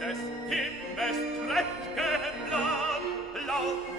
des Himmels prächtigen Plan, blau.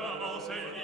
Vater say.